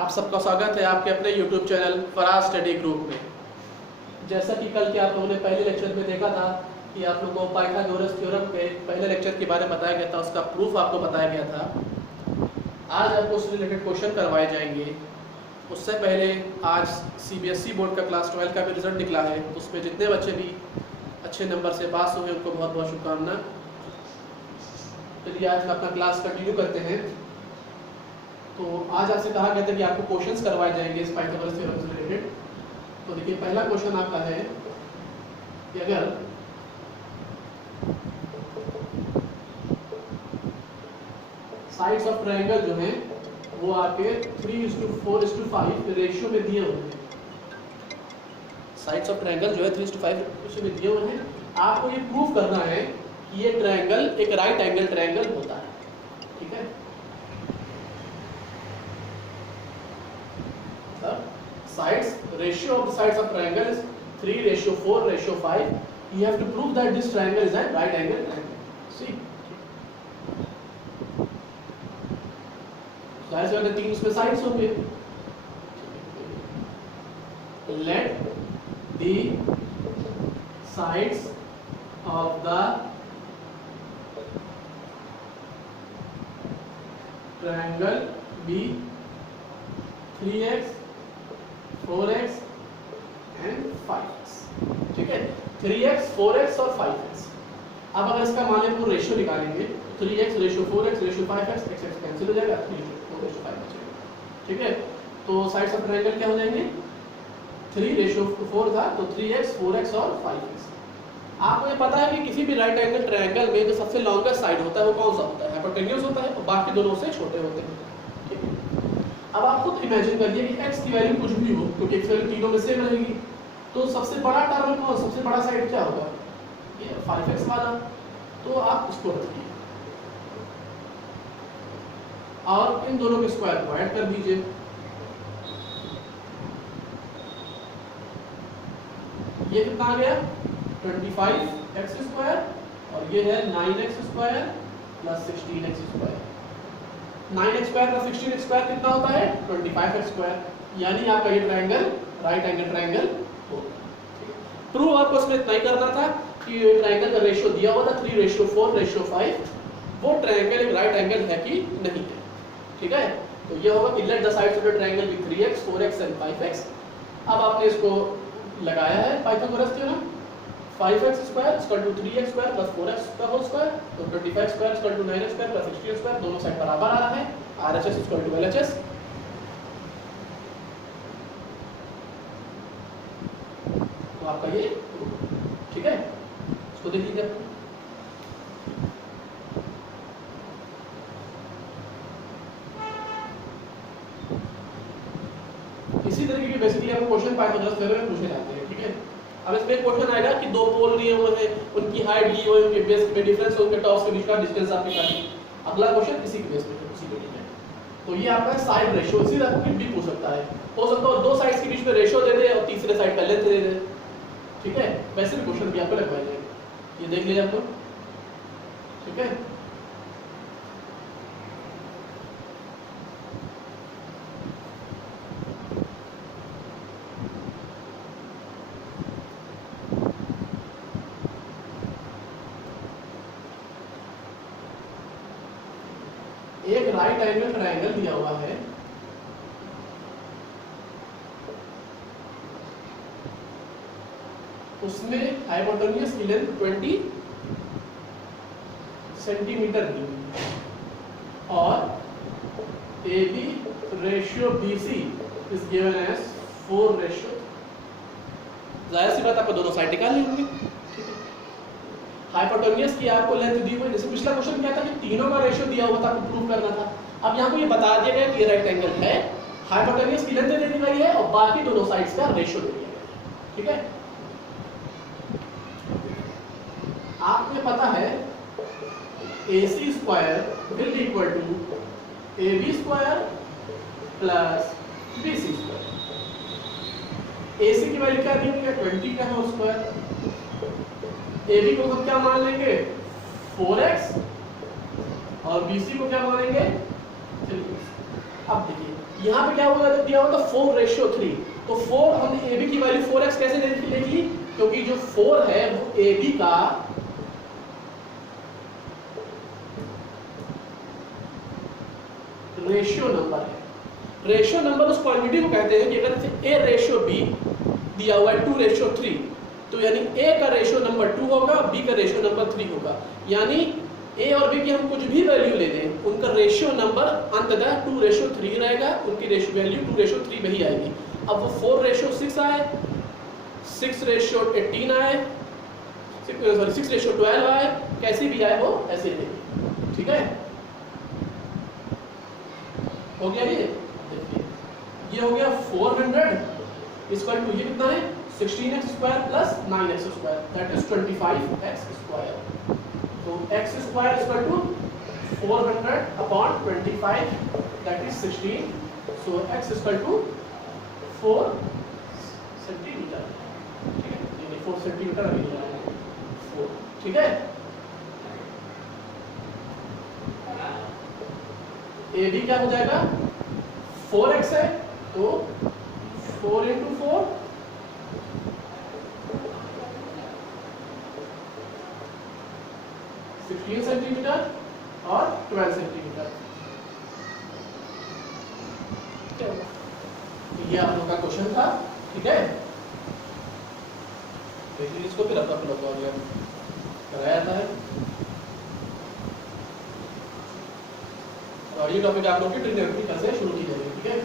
आप सबका स्वागत है आपके अपने YouTube channel Faraz study group में। जैसा कि कल के आप लोगों ने पहले लेक्चर में देखा था कि आप लोगों को पाइथागोरस थ्योरम के पहले लेक्चर के बारे में बताया गया था, उसका प्रूफ आपको बताया गया था। आज आपको उससे रिलेटेड क्वेश्चन करवाए जाएंगे। उससे पहले आज CBSE बोर्ड का क्लास 12 का भी रिजल्ट निकला है, उसमें जितने बच्चे भी अच्छे नंबर से पास हुए उनको बहुत बहुत शुभकामना। चलिए आज अपना क्लास कंटिन्यू करते हैं। तो आज आपसे कहा गया था कि आपको क्वेश्चंस करवाए जाएंगे इस पाइथागोरस थ्योरम से रिलेटेड। तो देखिए पहला क्वेश्चन आपका है कि अगर साइड्स ऑफ ट्रायंगल जो हैं वो आपके 3:4:5 रेशियो में दिए हुए हैं। साइड्स ऑफ ट्रायंगल जो है 3:5 रेशियो में दिए हुए हैं। आपको ये प्रूव करना है कि ये ट्रायंगल एक राइट एंगल ट्रायंगल होता है। ठीक है, sides ratio of the sides of triangle is 3:4:5. You have to prove that this triangle is a right angle triangle. See, जाहिर सी बात है तीन उसमें साइड्स होंगे। Let the sides of the triangle be 3x 4x and 5x। ठीक है, 3x 4x और 5x। अब अगर इसका मान लें रेशियो निकालेंगे 3x:4x:5x, x कैंसिल हो जाएगा, 3:4:5 ठीक है। तो साइड्स ऑफ ट्रायंगल क्या हो जाएंगे, 3:4 था तो 3x 4x और 5x। आपको ये पता है कि किसी भी राइट एंगल ट्रायंगल में जो सबसे लॉन्गेस्ट साइड होता है वो कौन सा होता है, हाइपोटेन्यूज होता है और बाकी दोनों से छोटे होते हैं। ठीक है, अब आप खुद इमेजिन करिए कि x की वैल्यू कुछ भी हो, क्योंकि x वैल्यू तीनों में सेम रहेगी, तो सबसे बड़ा टर्म कौन, सबसे बड़ा साइड क्या होगा, ये 5x वाला। तो आप इसको रखिए और इन दोनों के स्क्वायर को ऐड कर दीजिए। ये कितना आ गया 25x² और ये है 9x² plus 16x²। 9x² plus 16x² कितना होता है 25x², यानी आपका ये ट्रायंगल राइट एंगल ट्रायंगल होगा। प्रूव आपको इसमें इतना ही करना था कि ये ट्रायंगल का रेशियो दिया हुआ था 3:4:5, वो ट्रायंगल एक राइट एंगल है कि नहीं है। ठीक है, तो ये होगा कि let the sides of the triangle be 3x 4x and 5x। अब आपने इसको लगाया है Pythagoras theorem, 5x² = 3x² + 4x² तो 25² = 9x² + 16x², दोनों साइड बराबर आ रहा है। RHS = LHS। तो आपका ये ठीक है, इसको देख लीजिए। इसी तरीके के बेसिकली आपको क्वेश्चन पाइथागोरस थ्योरम में पूछे जाते हैं। ठीक है, अब इसमें एक क्वेश्चन आएगा कि दो पोल लिए हुए हैं, उनकी हाइट दी हुई है, उनके बेस में डिफरेंस है, उनके टॉप्स के बीच का डिस्टेंस आपने निकालना। अगला क्वेश्चन इसी के बेस पे है, उसी के बीच में। तो ये आपका साइड रेशियो इसी तरह भी पूछ सकता है, हो सकता है दो साइड्स के बीच में रेशियो दे दे और तीसरे साइड का लेंथ दे दे। ठीक है, वैसे भी क्वेश्चन भी आपको लगवाए जाएंगे, ये देख लीजिए आपको। ठीक है, एक राइट एंगल ट्रायंगल दिया हुआ है, उसमें हाइपोटेन्यूज की लेंथ 20 सेंटीमीटर दी हुई है और AB ratio BC is given as 4 ratio. जाहिर सी बात आपको दोनों साइड निकालनी होंगी। ठीक है, हाइपोटेन्यूज की आपको लेंथ दी हुई, जैसे पिछला क्वेश्चन क्या था कि तीनों का रेशियो दिया हुआ था, आपको प्रूव करना था। अब यहाँ को ये बता दिया गया कि ये राइट एंगल है, हाइपोटेन्यूज की लेंथ दे दी गई है और बाकी दोनों साइड्स का रेशियो दे दिया गया है। ठीक है, आपको पता है AC² will equal to AB² plus BC²। AC की वैल्यू क्या दी हुई है 20 का होल स्क्वायर, AB को हम क्या मान लेंगे 4x और BC को क्या मानेंगे 3x। अब देखिए यहाँ पे क्या होगा, जब दिया होगा 4:3, तो 4 हमने AB की वैल्यू 4x कैसे लिख ली, क्योंकि जो 4 है वो AB का रेशियो नंबर है। रेशियो नंबर उस क्वांटिटी को कहते हैं कि अगर A रेशियो B दिया हुआ है 2:3, तो यानी A का रेशियो नंबर 2 होगा, B का रेशियो नंबर 3 होगा। यानी A और B की हम कुछ भी वैल्यू ले दें, उनका रेशियो नंबर अंततः 2:3 रहेगा, उनकी रेशियो वैल्यू 2:3 में ही आएगी। अब वो 4:6 आए, 6:18 आए, 6:12 आए, कैसी भी आए वो ऐसे लेंगे। ठीक है, हो गया ये। देखिए ये हो गया 400 इक्वल टू ये कितना है 16x² plus 9x² that is 25x²। तो x² equal to 400 upon 25 that is 16। So x equal to 4 centimetre. ठीक है, ये 4 सेंटीमीटर अभी नहीं आया 4। ठीक है, AB क्या हो जाएगा, 4x है तो 4 × 4 16 सेंटीमीटर और 12 सेंटीमीटर। ये आप लोग का क्वेश्चन था। ठीक है, देखिए इसको फिर अपना कराया था। और ये टॉपिक आप लोग की ट्रिग्नोमेट्री कल से शुरू की जाएगी। ठीक है,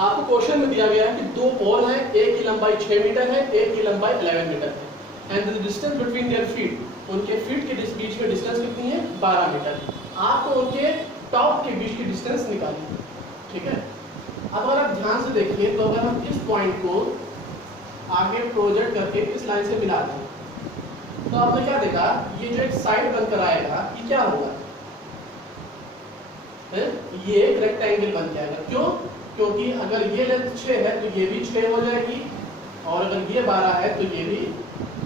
आपको क्वेश्चन में दिया गया है कि दो पोल हैं, एक की लंबाई 6 मीटर है, एक की लंबाई 11 मीटर है, and the distance between their feet, उनके फीट के बीच में डिस्टेंस कितनी है 12 मीटर। आपको उनके टॉप के बीच की डिस्टेंस निकालनी है। ठीक है, अब अगर आप ध्यान से देखिए तो अगर हम इस पॉइंट को आगे प्रोजेक्ट करके इस लाइन से मिला दें तो आपने क्या देखा, ये जो एक साइड बनकर आएगा ये क्या होगा, ये एक रेक्टेंगल बन जाएगा। क्यों, क्योंकि अगर ये लेंथ 6 है तो ये भी 6 हो जाएगी, और अगर ये 12 है तो ये भी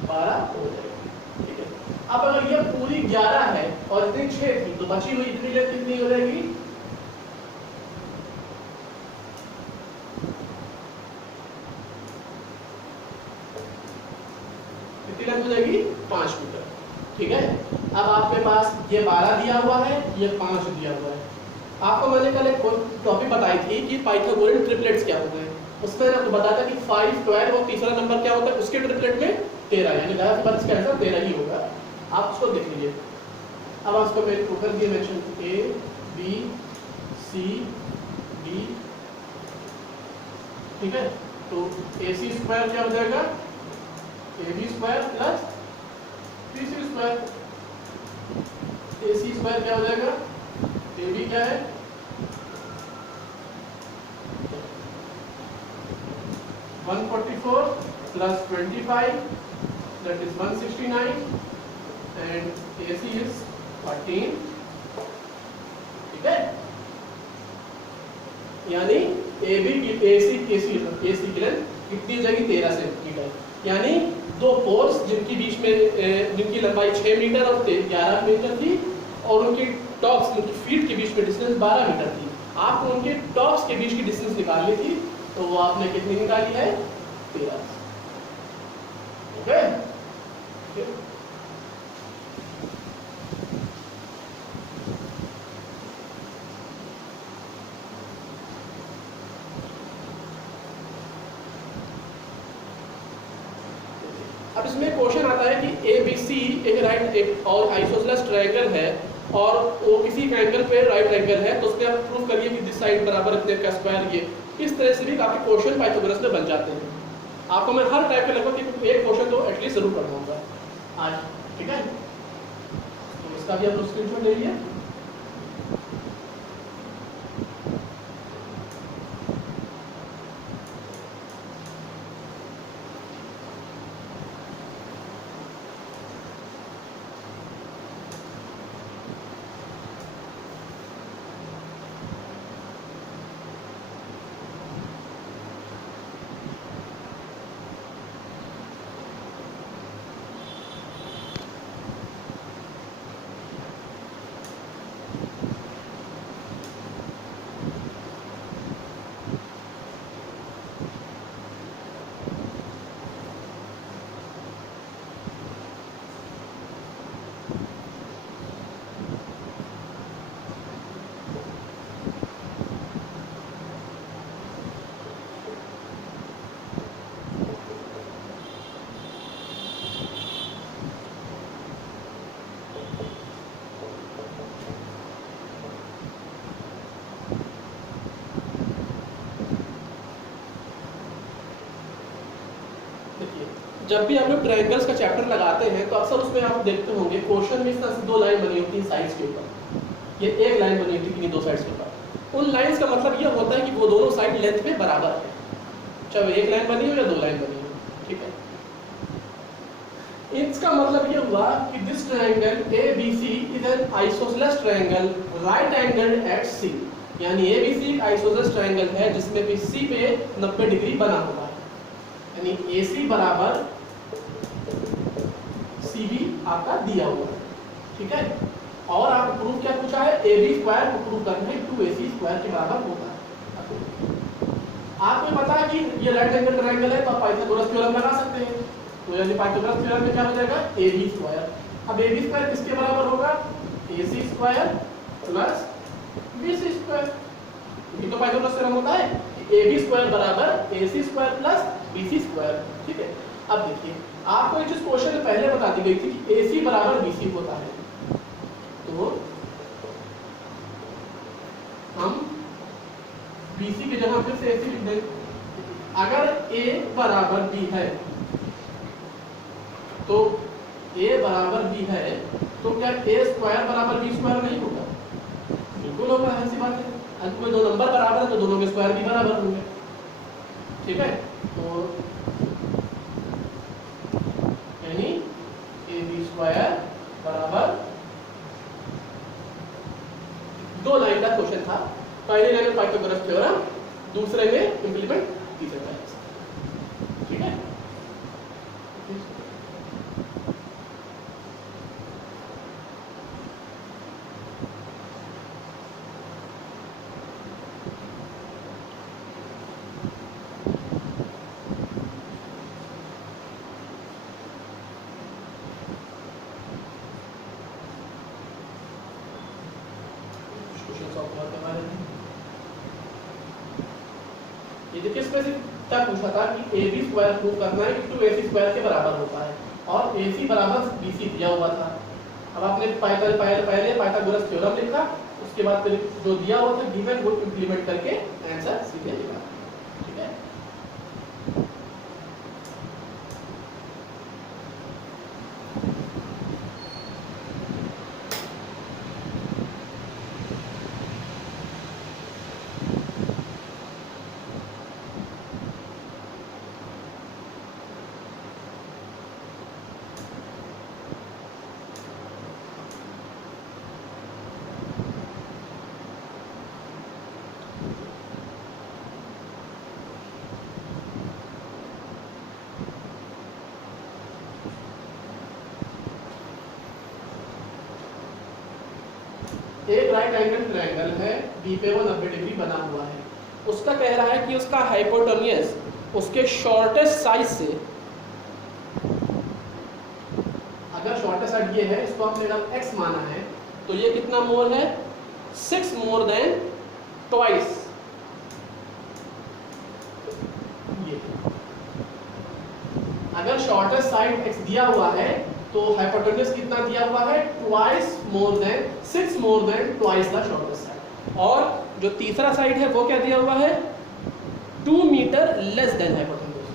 12 हो जाएगी। ठीक है, अब अगर ये पूरी 11 है और इतनी 6 थी तो बची हुई इतनी लेंथ कितनी हो जाएगी, कितनी लेंथ हो जाएगी 5 मीटर। ठीक है, अब आपके पास ये 12 दिया हुआ है, ये 5 दिया हुआ है। आपको मैंने कल एक टॉपिक बताई थी कि पाइथागोरियन ट्रिपलेट्स क्या होते हैं, उसमें आपको बताया था कि 5, 12 और तीसरा नंबर क्या होता है, उसके ट्रिपलेट में 13, यानी ज़्यादा से इसका आंसर 13 ही होगा। आप उसको देख लीजिए। अब आप उसको मेरे को कर दिए mention A B C D। ठीक है, तो AC स्क्वायर क्या हो जाएगा, AB square plus BC square. AC square क्या हो जाएगा, AB क्या है 144 plus 25 that is 169 and AC is 14। ठीक है, यानी AB की AC की लेंथ कितनी हो जाएगी 13 सेंटीमीटर। यानी दो पोल्स जिनकी बीच में जिनकी लंबाई 6 मीटर और 11 मीटर थी और उनकी टॉप्स उनकी फीट के बीच में डिस्टेंस 12 मीटर थी, आपको उनके टॉप्स के बीच की डिस्टेंस निकालनी थी, तो वो आपने कितनी निकाली है? 13। ओके, अब इसमें क्वेश्चन आता है कि ए बी सी एक राइट एक और आइसोसेलेस ट्रायंगल है और वो किसी का एंगल पे राइट एंगल है, तो उसमें आप प्रूव करिए कि दिस साइड बराबर इतने का स्क्वायर। ये इस तरह से भी काफी क्वेश्चन पाइथागोरस में बन जाते हैं। आपको मैं हर टाइप के लगभग एक क्वेश्चन तो एटलीस्ट जरूर पढ़ाऊंगा आज, ठीक है? तो इसका भी आप स्क्रीनशॉट ले लीजिए। जब भी आप लोग ट्रायंगल्स का चैप्टर लगाते हैं तो अक्सर उसमें आप देखते होंगे क्वेश्चन में इस तरह से दो लाइन बनी होती है साइड्स के ऊपर, ये एक लाइन बनी होती है दो साइड्स के ऊपर। उन लाइंस का मतलब ये होता है कि वो दोनों साइड लेंथ में बराबर है, चाहे एक लाइन बनी हो या दो लाइन बनी हो, ठीक है? इसका मतलब ये हुआ कि this triangle ABC is an isosceles triangle right angled at C, यानी ABC एक आइसोसेलेस ट्रायंगल है जिसमें भी C पे 90 डिग्री बना हुआ है, यानी AC बराबर CB आपका दिया हुआ है, ठीक है? और आपको प्रूफ क्या पूछा है? AB स्क्वायर को प्रूफ करना है 2AC स्क्वायर के बराबर होता है। आपको पता है कि ये राइट एंगल ट्रायंगल है, तो आप पाइथागोरस थ्योरम लगा सकते हैं। तो यानी पाइथागोरस थ्योरम में क्या हो जाएगा? AB square. अब AB स्क्वायर किसके बराबर होगा? AC square plus BC square. ये तो पाइथागोरस थ्योरम होता है कि AB स्क्वायर बराबर AC square plus BC square, ठीक है? अब देखिए, आपको एक चीज क्वेश्चन में पहले बता दी गई थी कि AC बराबर BC होता है, तो हम BC की जगह फिर से AC लिख दें। अगर A बराबर B है तो A बराबर B है तो क्या A स्क्वायर बराबर B स्क्वायर नहीं होगा? बिल्कुल होगा, ऐसी बात है। अगर कोई दो नंबर बराबर है तो दोनों के स्क्वायर भी बराबर होंगे, ठीक है? तो यानी AB स्क्वायर बराबर, दो लाइन का क्वेश्चन था। पहले लाइन में पाइथागोरस थ्योरम, दूसरे में इंप्लीमेंट तीसरे लाइन, ठीक है? ये देखिए, इसमें क्या पूछा था कि AB स्क्वायर प्रूव करना है कि 2AC स्क्वायर के बराबर होता है और AC बराबर BC दिया हुआ था। अब आपने पहले पाइथागोरस थ्योरम लिखा, उसके बाद फिर जो दिया हुआ था गिवन वो इंप्लीमेंट करके आंसर सीधे लिखा, ठीक है? एक राइट एंगल ट्रायंगल है बी पे वो 90 डिग्री बना हुआ है। उसका कह रहा है कि उसका हाइपोटेन्यूज उसके शॉर्टेस्ट साइड से, अगर शॉर्टेस्ट साइड ये है, इसको हमने अगर x माना है, तो ये कितना मोर है, 6 मोर देन ट्वाइस ये। अगर शॉर्टेस्ट साइड x दिया हुआ है तो हाइपोटेन्यूज कितना दिया हुआ है, twice more than 6 more than twice the shortest side. और जो तीसरा साइड है वो क्या दिया हुआ है, 2 मीटर लेस देन हाइपोटेन्यूज।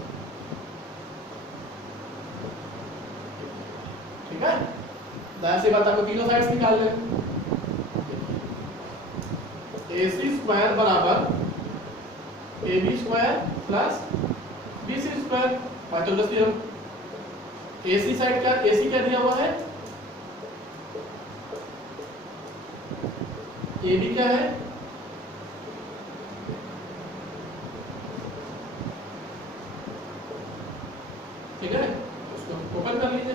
ठीक है, जाहिर सी बात आपको तीनों साइड्स निकालने हैं। AC स्क्वायर बराबर AB square plus BC square, Pythagoras theorem. AC side क्या, AC क्या दिया हुआ है, AB क्या है, ठीक है, उसको ओपन कर लीजिए।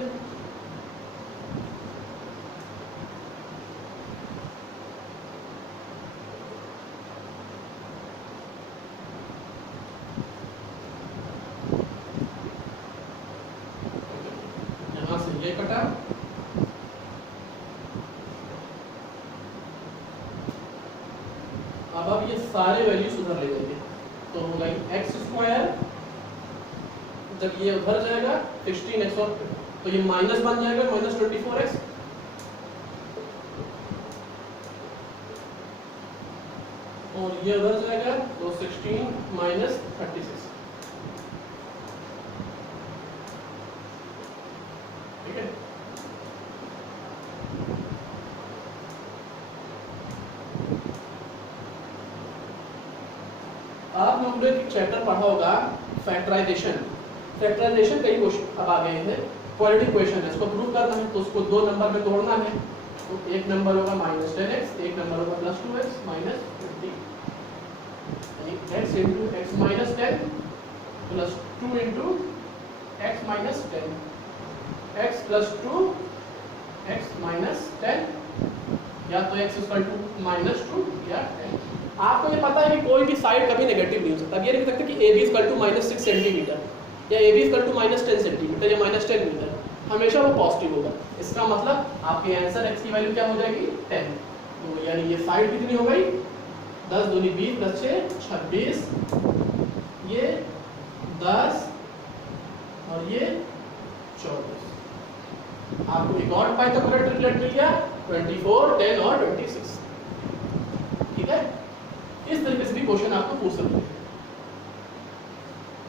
यहां से ये कटा, अब आप ये सारे वैल्यूज उधर ले जाइए, तो होगा एक्स स्क्वायर, जब ये उधर जाएगा 16x और तो ये माइनस बन जाएगा -24x, और ये उधर जाएगा तो 16 माइनस 36। ठीक है, आप लोगों ने एक चैप्टर पढ़ा होगा फैक्टराइजेशन। फैक्टराइजेशन कई क्वेश्चन अब आ गए हैं, क्वालिटी क्वेश्चन है, इसको प्रूव करना है तो उसको 2 नंबर में तोड़ना है। तो एक नंबर होगा -10x, एक नंबर होगा +2x -50, यानी x into x minus 10 plus 2 into x minus 10, x plus 2 x minus 10, या तो x इक्वल टू -2 या 10। आपको ये पता है कि कोई भी साइड कभी नेगेटिव नहीं हो सकता। अब ये लिख सकते कि AB इक्वल टू -6 सेंटीमीटर या AB इक्वल टू -10 सेंटीमीटर या -10 मीटर, हमेशा वो पॉजिटिव होगा। इसका मतलब आपके आंसर x की वैल्यू क्या हो जाएगी, 10। तो यानी ये साइड कितनी हो गई, 10 दूनी 20 10 6 26, ये 10 और ये 24। आपको एक और पाइथागोरस ट्रिपलेट मिल गया, 24 10 और 26। ठीक है, इस तरीके से भी क्वेश्चन आपको पूछ सकते हैं।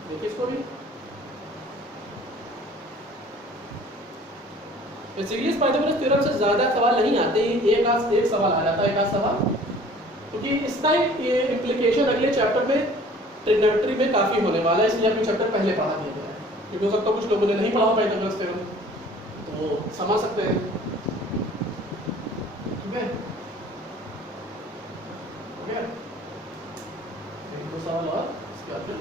देखिए इसको भी, सीरीज पाइथागोरस थ्योरम से ज्यादा सवाल नहीं आते, एक सवाल आ जाता है, एक आध सवाल, क्योंकि इसका इम्प्लीकेशन अगले चैप्टर में ट्रिग्नोमेट्री में काफी होने वाला है, इसलिए अपनी चैप्टर पहले पढ़ा दिया गया है। क्योंकि हो सकता है कुछ लोगों ने नहीं पढ़ा पाइथागोरस थ्योरम, तो समझ सकते हैं। ठीक है, हो गया एक दो सवाल और, इसके बाद फिर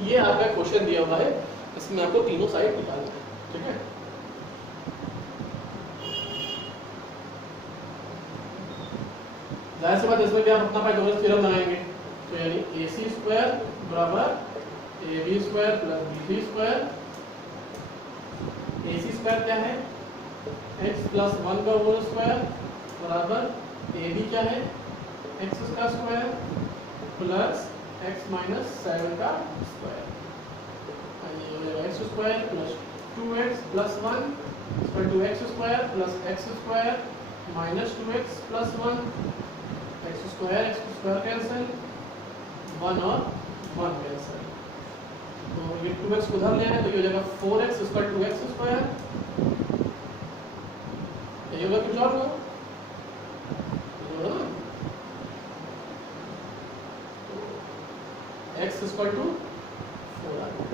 ये आपका क्वेश्चन दिया हुआ है, इसमें आपको तीनों साइड निकालना है। ठीक है, जाहिर सी बात इसमें भी आप अपना पाइथागोरस थ्योरम लगाएंगे, तो यानी AC स्क्वायर बराबर AB square plus BC square. AC square क्या है, x प्लस 1 का होल स्क्वायर बराबर ए बी क्या है x का स्क्वायर प्लस x माइनस 7 का स्क्वायर, ये हो जाएगा x square plus 2x plus 1 equal to x square plus x square minus 2x plus 1, x square cancel, 1 और 1 कैंसिल, तो ये 2x उधर ले आए तो ये हो जाएगा 4x equal to x square, यही होगा कुछ और हो x इक्वल टू 4 आ गया,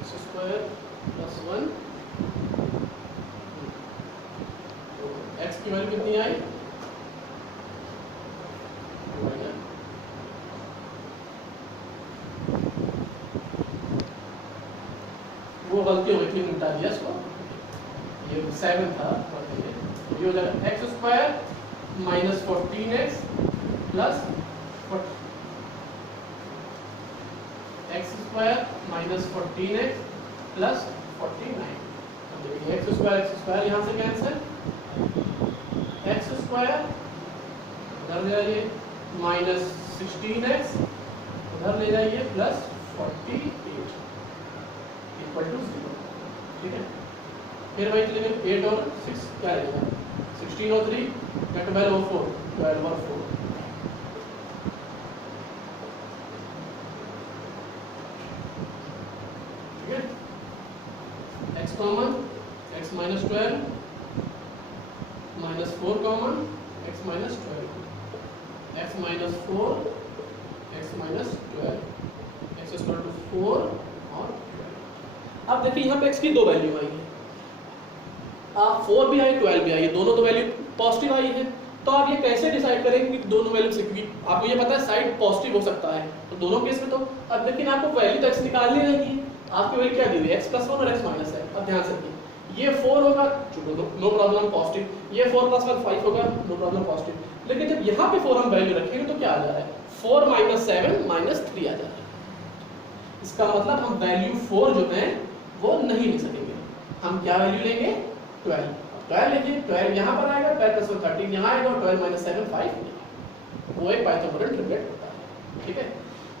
x स्क्वायर प्लस 1, तो x की वैल्यू कितनी आई, वो गलती हो गई थी, मिटा दिया इसको, ये 7 था, ये हो जाएगा x square minus 14x plus x square minus 14x plus 49, x square यहाँ से कैंसिल, x स्क्वायर उधर ले जाइए माइनस 16x उधर ले जाइए प्लस 48 इक्वल टू 0, ठीक है। फिर वही चलेंगे 8 और 6 क्या रहेगा, 16 और 3 या 12 और 4, 12 और 4, ठीक है। x common x minus 12 minus 4 common x minus 12, x minus 4 x minus 12, x equal to 4 और 12। अब देखिए यहाँ पे x की दो वैल्यू आई है, आप 4 भी आई 12 भी आई, दोनों तो वैल्यू पॉजिटिव आई है, तो आप ये कैसे डिसाइड करेंगे कि दोनों वैल्यू से, क्योंकि आपको ये पता है साइड पॉजिटिव हो सकता है, तो दोनों केस में तो अब लेकिन आपको वैल्यू तो x निकालनी रहेगी, आपकी वैल्यू क्या दी हुई है x प्लस 1 और x माइनस है, अब ध्यान से देखिए ये 4 होगा नो प्रॉब्लम पॉजिटिव, ये 4 प्लस 1 5 होगा नो प्रॉब्लम पॉजिटिव, लेकिन जब यहाँ पे 4 हम वैल्यू रखेंगे तो क्या आ जा रहा है 4 माइनस 7 माइनस 3 आ जा रहा है, इसका मतलब हम वैल्यू 4 जो है वो नहीं ले सकेंगे, हम क्या वैल्यू लेंगे 12 लेंगे, 12 यहाँ पर आएगा, 12 प्लस 1 13 यहाँ आएगा, 12 माइनस 7 5, वो एक पाइथागोरस ट्रिपलेट होता है, ठीक है।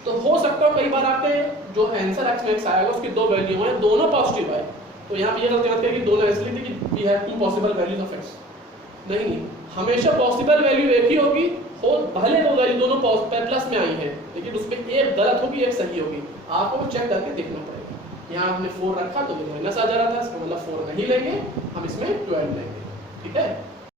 तो हो सकता है कई बार आपके जो आंसर x में x आएगा उसकी दो वैल्यू हैं, दोनों पॉजिटिव आए, तो यहाँ पे ये गलती मत करिए दोनों ऐसे लिखी कि we have two possible values of x, नहीं, हमेशा पॉसिबल वैल्यू एक ही होगी, हो भले वो वैल्यू दोनों प्लस में आई है, लेकिन उसमें एक गलत होगी एक सही होगी, आपको चेक करके देखना पड़ेगा। यहाँ आपने 4 रखा तो ये माइनस आ जा रहा था, इसका मतलब 4 नहीं लेंगे, हम इसमें 12 लेंगे, ठीक है।